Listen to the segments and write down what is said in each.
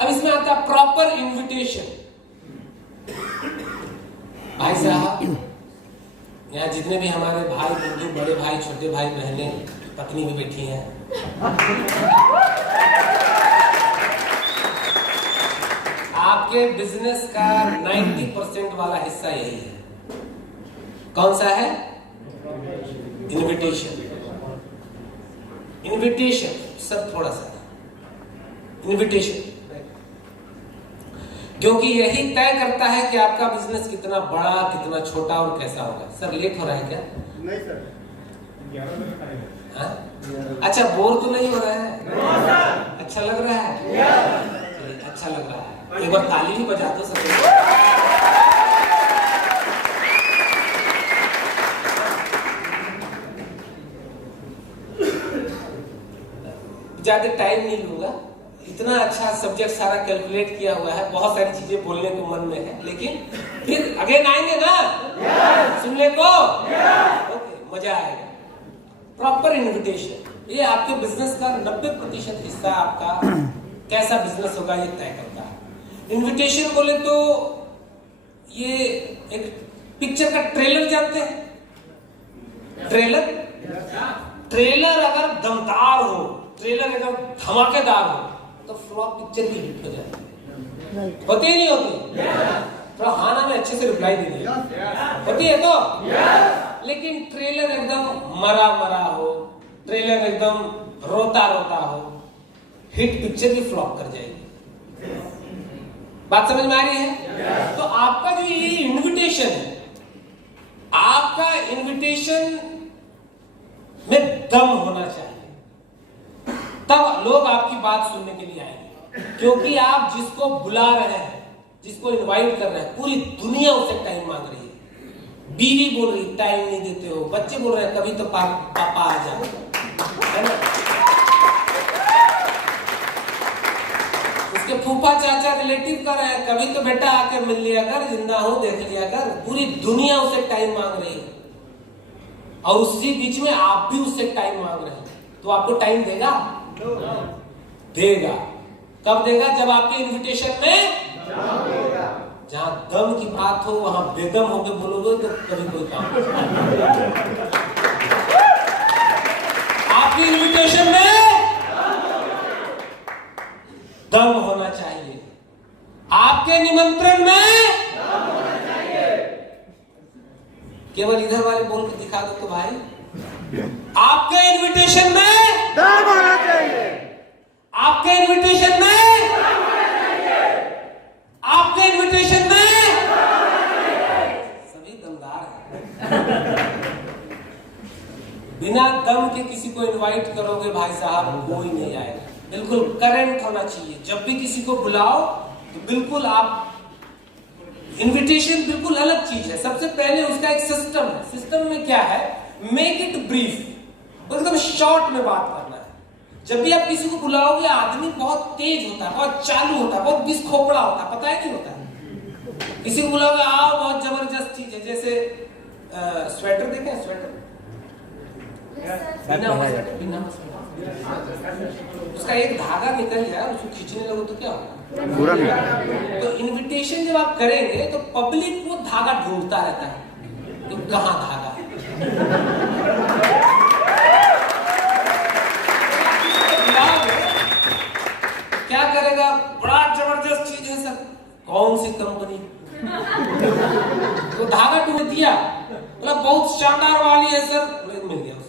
अब इसमें आता है प्रॉपर इन्विटेशन। भाई साहब, यहाँ जितने भी हमारे भाई बंधु, बड़े भाई, छोटे भाई, बहने, पत्नी भी बैठी हैं, आपके बिजनेस का 90% वाला हिस्सा यही है। कौन सा है? इन्विटेशन। इन्विटेशन सर, थोड़ा सा इन्विटेशन, क्योंकि यही तय करता है कि आपका बिजनेस कितना बड़ा, कितना छोटा और कैसा होगा। सर लेट हो रहा है क्या? नहीं सर, 11 बजे खाएंगे। अच्छा, बोर तो नहीं हो रहा है? अच्छा लग रहा है? अच्छा लग रहा है। एक बार ताली भी बजा दो सब। ज्यादा टाइम नहीं लूंगा, इतना अच्छा सब्जेक्ट सारा कैलकुलेट किया हुआ है, बहुत सारी चीजें बोलने को मन में है, लेकिन फिर अगेन आएंगे ना सुनने को। ओके, मजा आएगा। प्रॉपर इन्विटेशन, ये आपके बिजनेस का 90% हिस्सा आपका कैसा बिजनेस होगा ये तय करता है। इन्विटेशन बोले तो ये एक पिक्चर का ट्रेलर जानते हैं? ट्रेलर अगर दमदार हो, ट्रेलर अगर धमाकेदार हो तो फ्लॉप पिक्चर भी हिट हो जाती है। होती ही नहीं होती? थोड़ा हाँ ना में अच्छे से रिप्लाई दे दिया। होती है तो? लेकिन ट्रेलर एकदम मरा मरा हो, ट्रेलर एकदम रोता रोता हो, हिट पिक्चर भी फ्लॉप कर जाएगी। बात समझ में आ रही है? तो आपका जो ये इन्विटेशन है, आपका इन्विटेशन में दम होना चाहिए, तब लोग आपकी बात सुनने के लिए आएंगे। क्योंकि आप जिसको बुला रहे हैं, जिसको इनवाइट कर रहे हैं, पूरी दुनिया उससे टाइम मांग रही है। बीवी बोल रही टाइम नहीं देते हो, बच्चे बोल रहे हैं कभी तो पापा आ जाओ, है ना? उसके फूफा चाचा रिलेटिव कर रहे हैं कभी तो बेटा आके मिल लिया कर, जिंदा हो देख लिया कर। पूरी दुनिया उससे टाइम मांग रही है और उसी बीच में आप भी उससे टाइम मांग रहे हैं, तो आपको टाइम देगा? देगा। कब देगा? जब आपके इन्विटेशन में जहां दम की बात हो वहां बेदम होके बोलोगे तो कभी कोई काम। आपकी इन्विटेशन में दम होना चाहिए, आपके निमंत्रण में दम होना चाहिए। केवल इधर वाले बोल के दिखा दो तो भाई, आपके इन्विटेशन में दम होना चाहिए, आपके इन्विटेशन में दम होना चाहिए, आपके इन्विटेशन में दम होना चाहिए। सभी दमदार हैं। बिना दम के किसी को इनवाइट करोगे भाई साहब, कोई नहीं आएगा। बिल्कुल करंट होना चाहिए। जब भी किसी को बुलाओ तो बिल्कुल आप, इनविटेशन बिल्कुल अलग चीज है। सबसे पहले उसका एक सिस्टम है। सिस्टम में क्या है? मेक इट ब्रीफ, एकदम शॉर्ट में बात करना है। जब भी आप किसी को बुलाओगे, आदमी बहुत तेज होता है, बहुत चालू होता है, बहुत बिस्खोपड़ा होता है, पता है नहीं होता? किसी को बुलाओगे, आओ, बहुत जबरदस्त चीज है। जैसे स्वेटर देखें, स्वेटर उसका एक धागा निकल जाए, उसको खींचने लगो तो क्या होगा? पूरा नहीं। तो इनविटेशन जब आप करेंगे तो पब्लिक वो धागा ढूंढता रहता है, तो कहाँ धागा? क्या करेगा? बड़ा जबरदस्त चीज है सर, कौन सी कंपनी? तो धागा ढूंढ दिया, मतलब बहुत शानदार वाली है सर, मिल गया उसको।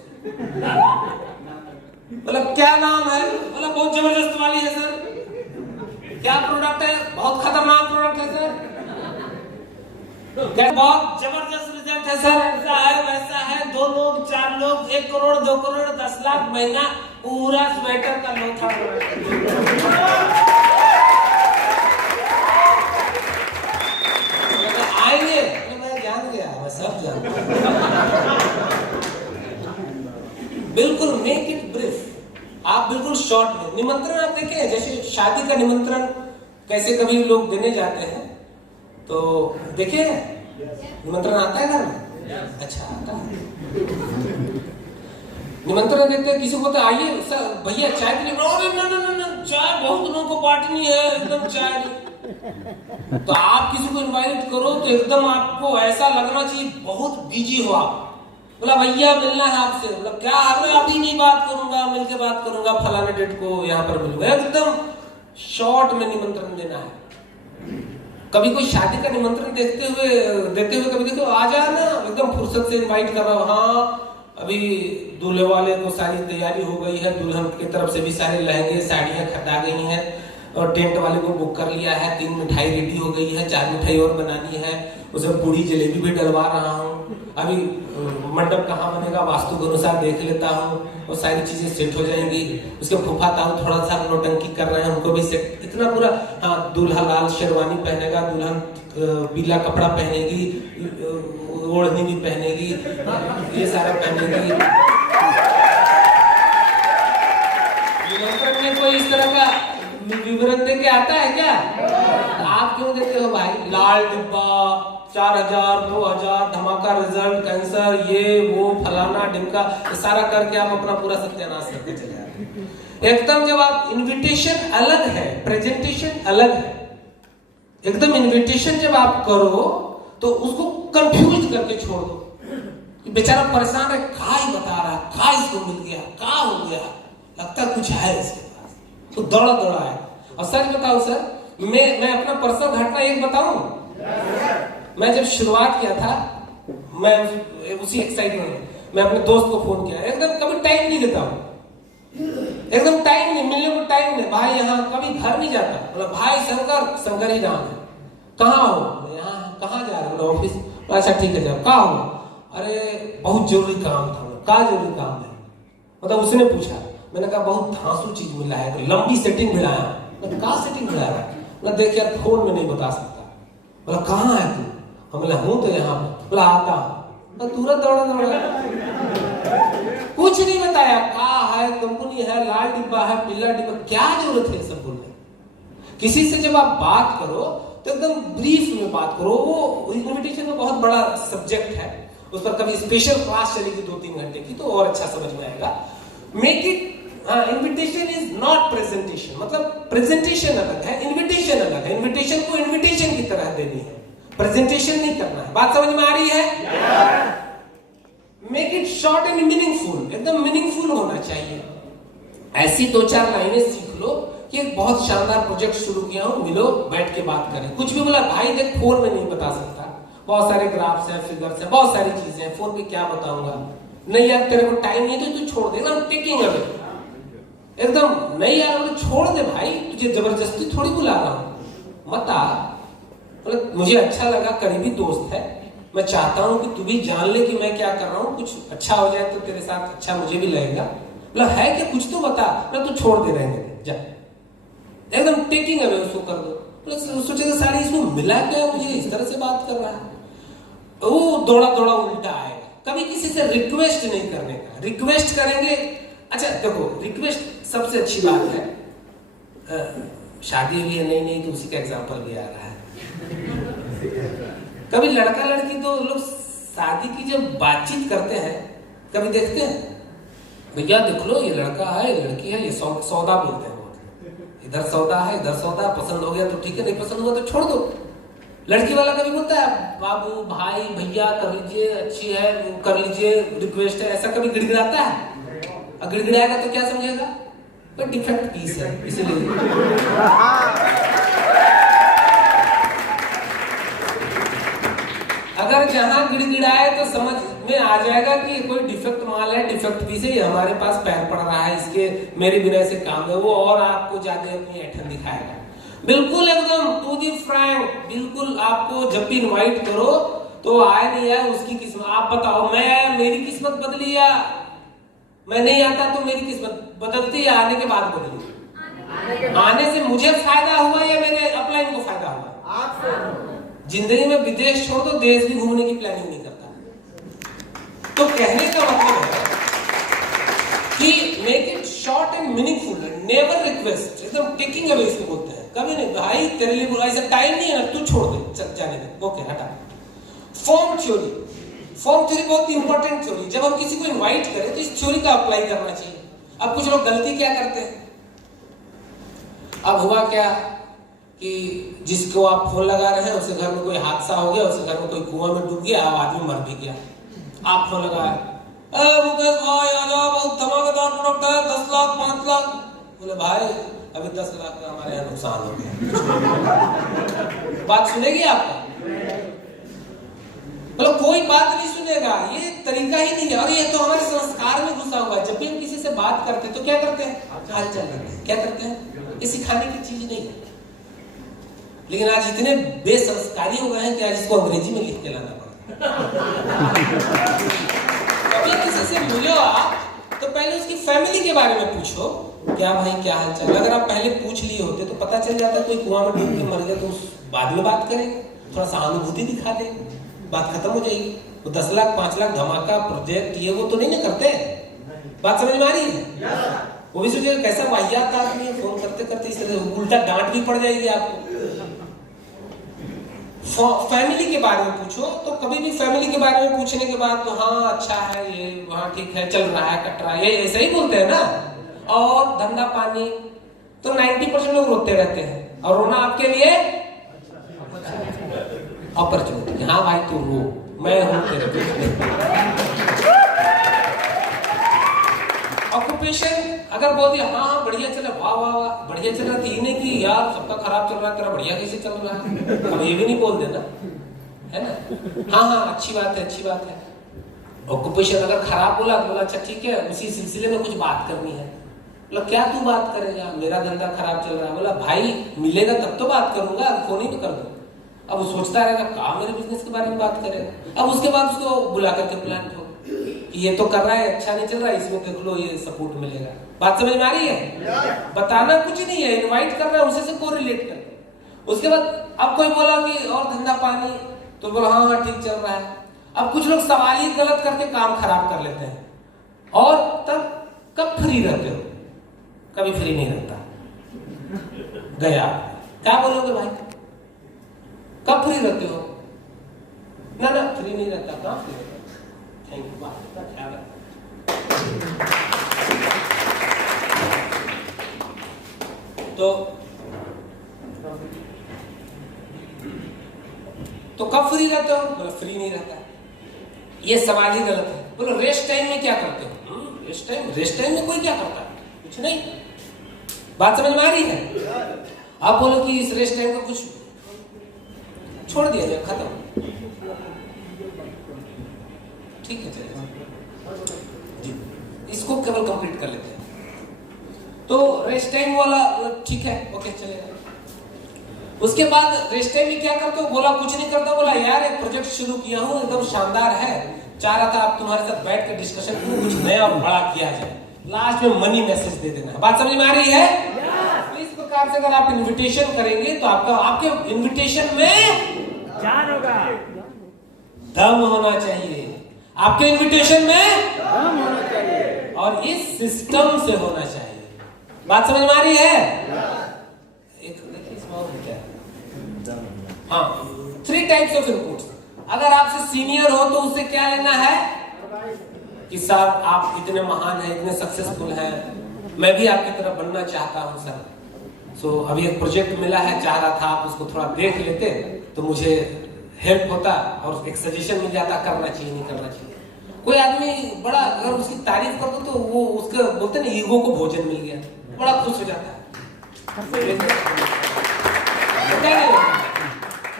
मतलब क्या नाम है? मतलब बहुत जबरदस्त वाली है सर। क्या प्रोडक्ट है? बहुत खतरनाक प्रोडक्ट है सर। क्या बहुत जबरदस्त रिजल्ट है सर, ऐसा है वैसा है, 2 लोग 4 लोग 1 करोड़ 2 करोड़ 10 लाख महीना, पूरा स्वेटर का लोथा। आएंगे मैं जान गया, मैं सब जानता। बिल्कुल मेक इट ब्रीफ, आप बिल्कुल शॉर्ट में। निमंत्रण आप देखें, जैसे शादी का निमंत्रण कैसे कभी लोग देने जाते हैं, तो देखे निमंत्रण आता है घर में? अच्छा आता है। निमंत्रण देते किसी को, तो आइए भैया चाय के लिए, चाय बहुत लोगों को बांटनी है, एकदम चाय। तो आप किसी को इनवाइट करो तो एकदम आपको ऐसा लगना चाहिए बहुत बिजी हो आप। बोला भैया मिलना है आपसे, बोला क्या हाल है, अभी नहीं बात करूंगा, मिलके बात करूंगा, फलाने डेट को यहाँ पर मिलूंगा। एकदम शॉर्ट में निमंत्रण देना है। कभी कोई शादी का निमंत्रण देते हुए कभी देखो आ जाना, एकदम फुर्सत से इनवाइट कर रहा हो, हाँ अभी दूल्हे वाले को सारी तैयारी हो गई है, दुल्हन की तरफ से भी सारे लहंगे साड़ियां खटा गई हैं, और टेंट वाले को बुक कर लिया है, 3 मिठाई रेडी हो गई है, 4 मिठाई और बनानी है, उसे पूरी जलेबी भी डलवा रहा हूँ। अभी मंडप कहाँ बनेगा वास्तु के अनुसार देख लेता हूँ, और सारी चीजें सेट हो जाएंगी। उसके फूफा ताऊ थोड़ा सा नौटंकी कर रहे हैं, उनको भी सेट, इतना पूरा। हाँ दूल्हा लाल शेरवानी पहनेगा, दुल्हन पीला कपड़ा पहनेगी, ओढ़नी भी पहनेगी, ये सारा पहनेगी। निमंत्रण में कोई इस तरह का विवरण दे के आता है क्या? आप क्यों देते हो भाई? लाल डिब्बा, 4000, 2000, धमाका रिजल्ट, कैंसर, ये वो फलाना डिमका, सारा करके आप अपना पूरा सत्यानाश करके चले आते। एकदम जब आप इनविटेशन अलग है, प्रेजेंटेशन अलग है। एकदम इनविटेशन जब आप करो तो उसको कंफ्यूज करके छोड़ दो। बेचारा परेशान है, क्या ही बता रहा, क्या इसको मिल गया, क्या हो गया, लगता कुछ है इसके पास, तो दौड़ा है। और सच बताओ सर, मैं अपना पर्सनल घटना एक बताऊं। मैं जब शुरुआत किया था, मैं उसी एक्साइटमेंट में मैं अपने दोस्त को फोन किया, एकदम कभी टाइम नहीं देता हूं, एकदम टाइम नहीं, मिलने को टाइम नहीं। भाई यहाँ कभी घर नहीं जाता, बोला भाई शंकर ही नाम है, कहाँ हो? यहाँ। कहाँ जा रहे हो? ऑफिस। अच्छा ठीक है, जाओ। कहाँ हो? अरे बहुत जरूरी काम था। क्या जरूरी काम है? मतलब उसने पूछा, मैंने कहा बहुत धांसू चीज मिला है, तो लंबी सेटिंग मिलाया। क्या सेटिंग मिलाया? बोला देख यार फोन में नहीं बता सकता। बोला कहाँ है तू? हम बोला हूँ तो यहाँ। बोला आता हूँ। तुरंत दौड़ा कुछ नहीं बताया, कहाँ है, कंपनी है, लाल डिब्बा है, पीला डिब्बा, क्या जरूरत है सब बोलने। किसी से जब आप बात करो तो एकदम ब्रीफ में बात करो। वो इन्विटेशन का बहुत बड़ा सब्जेक्ट है, उस पर कभी स्पेशल क्लास चलेगी 2-3 घंटे की, तो और अच्छा समझ में आएगा। Make it invitation is not presentation. मतलब प्रेजेंटेशन अलग है, इन्विटेशन अलग है। इन्विटेशन को इन्विटेशन की तरह देनी है, प्रेजेंटेशन नहीं करना है। बात समझ में आ रही है? Make it short and meaningful, एकदम मीनिंगफुल होना चाहिए। ऐसी 2-4 लाइनें सीख लो कि एक बहुत शानदार प्रोजेक्ट शुरू किया हूं, मिलो बैठ के बात करें। कुछ भी बोला भाई देख फोन में नहीं बता सकता, बहुत सारे ग्राफ्स हैं, फिगर्स हैं, बहुत सारी चीजें हैं, फोन पे क्या बताऊंगा। नहीं यार तेरे को टाइम नहीं तो तू छोड़ दे, एकदम टेकिंग अवे, एकदम नहीं यार तो छोड़ दे भाई, तुझे जबरदस्ती थोड़ी बुला रहा हूं, मत आ। मुझे अच्छा लगा, करीबी दोस्त है, मैं चाहता हूं कि तू भी जान ले कि मैं क्या कर रहा हूं, कुछ अच्छा हो जाए तो तेरे साथ अच्छा मुझे भी लगेगा। मतलब है कि कुछ तो बता, ना तू छोड़ दे, रहने दे, जा। एकदम टेकिंग अवे उसको कर दो। सोचेगा सारी इसको मिला क्या, मुझे इस तरह से बात कर रहा है। वो दौड़ा उल्टा आएगा। कभी किसी से रिक्वेस्ट नहीं करने का। रिक्वेस्ट करेंगे, अच्छा देखो रिक्वेस्ट सबसे अच्छी बात है। शादी हुई है नहीं तो उसी का एग्जाम्पल भी आ रहा है। कभी लड़का लड़की तो लोग शादी की जब बातचीत करते हैं, कभी देखते हैं भैया देख लो ये लड़का है, ये लड़की है, ये सौदा बोलते हैं, इधर सौदा है, इधर सौदा, पसंद हो गया तो ठीक है, नहीं पसंद हुआ तो छोड़ दो। लड़की वाला कभी बोलता है बाबू भाई भैया कर लीजिए, अच्छी है कर लीजिए, रिक्वेस्ट है, ऐसा कभी गिड़गिड़ाता है? और गिड़गिड़ाएगा तो क्या समझेगा? कोई डिफेक्ट पीस है, इसलिए। अगर जहां गिड़गिड़ाए तो समझ में आ जाएगा कि कोई डिफेक्ट माल है, डिफेक्ट पीस है, ये हमारे पास पैर पड़ रहा है, इसके मेरे बिना से काम है। वो और आपको ज्यादा अपनी ऐठन दिखाएगा। बिल्कुल एकदम टू दी फ्रैंक, बिल्कुल आपको जब भी इनवाइट करो तो आए नहीं आए उसकी किस्मत। आप बताओ मेरी किस्मत बदली या मैं नहीं आता तो मेरी किस्मत बदलती या आने के बाद बदली? आने से मुझे फायदा हुआ या मेरे अपलाइन को फायदा हुआ? जिंदगी में विदेश छोड़ दो, देश भी घूमने की प्लानिंग नहीं करता। तो कहने का मतलब है कि make it short and meaningful, never request, एकदम टेकिंग अवे इसको बोलते हैं। कभी नहीं भाई तेरे लिए बुरा, ऐसा टाइम नहीं है ना, तू छोड़ दे, चल जाने दे, ओके हटा। फॉर्म थ्योरी, फॉर्म थ्योरी बहुत ही इंपॉर्टेंट थ्योरी। जब हम किसी को इनवाइट करें तो इस थ्योरी का अप्लाई करना चाहिए। अब कुछ लोग गलती क्या करते हैं, अब हुआ क्या कि जिसको आप फोन लगा रहे हैं उसके घर में कोई हादसा हो गया, उसके घर में कोई कुआं में डूब गया, अब आदमी मर भी गया। आप फोन लगाए, मुकेश भाई आ जाओ, बहुत धमाकेदार प्रोडक्ट है, 10 लाख 5 लाख। बोले भाई अभी 10 लाख का हमारे यहाँ नुकसान हो गया। बात सुनेगी आपका? मतलब कोई बात नहीं सुनेगा, ये तरीका ही नहीं है। और ये तो हमारे संस्कार में घुसा हुआ है। जब भी हम किसी से बात करते हैं तो क्या करते हैं, हाल चाल करते हैं। क्या करते हैं? ये सिखाने की चीज नहीं है। लेकिन आज इतने बेसंस्कारी हो गए हैं कि आज इसको अंग्रेजी में लिख के लाना पड़ता है। कभी किसी से मिलो आप तो पहले उसकी फैमिली के बारे में पूछो, क्या भाई क्या हाल चाल। अगर आप पहले पूछ लिए होते तो पता चल जाता कोई कुआं में डूब के मर गया तो उस बाद में बात करेंगे, थोड़ा सहानुभूति दिखा देंगे, बात खत्म हो जाएगी। वो 10 लाख 5 लाख धमाका प्रोजेक्ट ये वो तो नहीं ना करते। बात समझ में आ रही है? वो भी सोचिए कैसा वाहियात आदमी है, फोन करते करते इस तरह उल्टा डांट भी पड़ जाएगी आपको। फैमिली के बारे में पूछो तो कभी भी फैमिली के बारे में पूछने के बाद तो हाँ अच्छा है, ये वहाँ ठीक है, चल रहा है, कट रहा है, ये ऐसे ही बोलते हैं ना। और धंधा पानी तो 90% लोग रोते रहते हैं, और रोना आपके लिए अपॉर्चुनिटी। हाँ भाई तू रो, मैं हूं तेरे बीच में। ऑक्यूपेशन अगर बोल दिया हाँ बढ़िया चला, वाह वाह वाह बढ़िया चल रहा, तो ये नहीं कि यार सबका खराब चल रहा है, तेरा बढ़िया कैसे चल रहा है। अब ये भी नहीं बोल देना है ना। हाँ हाँ अच्छी बात है, अच्छी बात है। ऑक्यूपेशन अगर खराब बोला तो बोला अच्छा ठीक है, उसी सिलसिले में कुछ बात करनी है। बोला क्या तू बात करेगा, मेरा धंधा खराब चल रहा है। बोला भाई मिलेगा तब तो बात करूंगा, फोन ही तो कर दो। अब वो सोचता रहेगा कहाँ मेरे बिजनेस के बारे में बात करेगा। अब उसके बाद उसको बुला करके प्लान हो कि ये तो कर रहा है, अच्छा नहीं चल रहा है, इसमें देख लो ये सपोर्ट मिलेगा। बात समझ में आ रही है? बताना कुछ नहीं है, इनवाइट कर रहा है, उसी से को रिलेट कर। उसके बाद अब कोई बोला कि और धंधा पानी, तो बोला हाँ हाँ ठीक चल रहा है। अब कुछ लोग सवाल ही गलत करके काम खराब कर लेते हैं। और तब कब फ्री रहते हो? कभी फ्री नहीं रहता। गया क्या बोलोगे भाई, कब फ्री रहते हो? ना ना फ्री नहीं रहता, कहाँ फ्री रहता। थैंक यू, बात का ख्याल रखना। तो कब फ्री रहते हो? बोलो फ्री नहीं रहता। ये सवाल ही गलत है। बोलो रेस्ट टाइम में क्या करते हो? रेस्ट टाइम में कोई क्या करता है? कुछ नहीं। बात समझ में आ रही है? आप बोलो कि इस रेस्ट टाइम का कुछ छोड़ दिया जाए, खत्म, ठीक है चलिए जी, इसको केवल कंप्लीट कर लेते हैं। तो रेस्ट टाइम वाला ठीक है, ओके चलेगा। उसके बाद रेस्ट टाइम में क्या करते हो? बोला कुछ नहीं करता। बोला यार एक प्रोजेक्ट शुरू किया हूं, एकदम शानदार है, चाह रहा था आप तुम्हारे साथ बैठ कर डिस्कशन करूं, कुछ नया और बड़ा किया जाए, लास्ट में मनी मैसेज दे देना। बात समझ में आ रही है? इस प्रकार से अगर आप इन्विटेशन करेंगे तो आपके इन्विटेशन में जान होगा, दम होना चाहिए। आपके इन्विटेशन में दम होना चाहिए, और इस सिस्टम से होना चाहिए। बात समझ में आ रही है? एक हाँ, 3 टाइप्स ऑफ इनपुट्स। अगर आपसे सीनियर हो तो उससे क्या लेना है कि सर आप इतने महान हैं, इतने सक्सेसफुल हैं, मैं भी आपकी तरह बनना चाहता हूं सर। सो अभी एक प्रोजेक्ट मिला है, चाह रहा था आप उसको थोड़ा देख लेते तो मुझे हेल्प होता और एक सजेशन मिल जाता, करना चाहिए नहीं करना चाहिए। कोई आदमी बड़ा अगर उसकी तारीफ कर दो तो वो उसका बोलते ना ईगो को भोजन मिल गया, बड़ा खुश हो जाता है।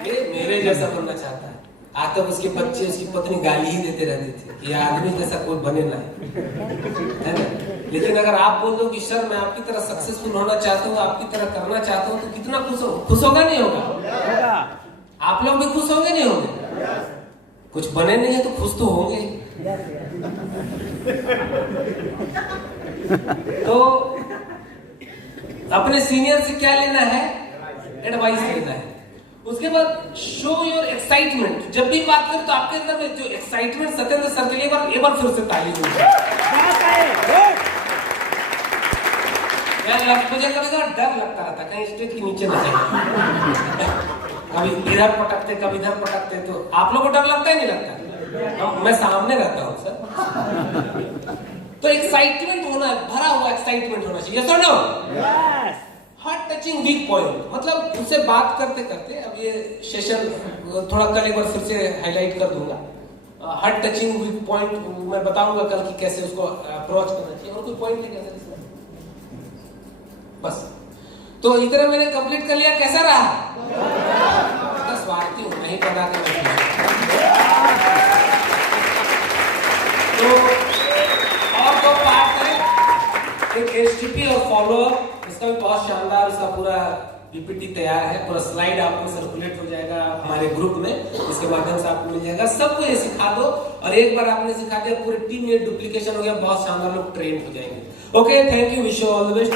ये मेरे जैसा बनना चाहता है। आज तक उसके बच्चे उसकी पत्नी गाली ही देते रहते थे कि आदमी जैसा कोई बने ना, है ना। लेकिन अगर आप बोल दो कि सर मैं आपकी तरह सक्सेसफुल होना चाहता हूँ, आपकी तरह करना चाहता हूँ, तो कितना खुश होगा नहीं होगा? आप लोग भी खुश होंगे नहीं होंगे? कुछ बने नहीं है तो खुश तो होंगे। तो अपने सीनियर से क्या लेना है? एडवाइस लेना है। उसके बाद शो योर एक्साइटमेंट। जब भी बात करें तो आपके अंदर में जो एक्साइटमेंट, सत्येंद्र सर के लिए एक बार फिर से ताली दो। मुझे कभी डर लगता रहता कहीं स्टेज के नीचे न जाए, कभी इधर पटकते कभी इधर पटकते, तो आप लोगों को डर लगता है नहीं लगता? मैं सामने रहता हूँ सर। तो एक्साइटमेंट होना, भरा हुआ एक्साइटमेंट होना चाहिए। यस और no? Yes. Heart touching weak point, मतलब उससे बात करते करते, अब ये सेशन थोड़ा कल एक बार फिर से हाईलाइट कर दूंगा। हार्ट टचिंग वीक पॉइंट मैं बताऊंगा कल कि कैसे उसको अप्रोच करना चाहिए। और कोई पॉइंट नहीं कैसे इसमें? बस तो इतना मैंने कंप्लीट कर लिया। कैसा रहा? स्वार्थी हूं, नहीं पता था। तो और दो पार्ट है, एक एचटीपी और फॉलोअप। इसका भी बहुत शानदार, उसका पूरा पीपीटी तैयार है, पूरा स्लाइड आपको सर्कुलेट हो जाएगा हमारे ग्रुप में, इसके माध्यम से आपको मिल जाएगा। सबको ये सिखा दो, और एक बार आपने सिखा दिया पूरी टीम में डुप्लीकेशन हो गया, बहुत शानदार लोग ट्रेन हो जाएंगे। Okay, thank you, wish you all the best.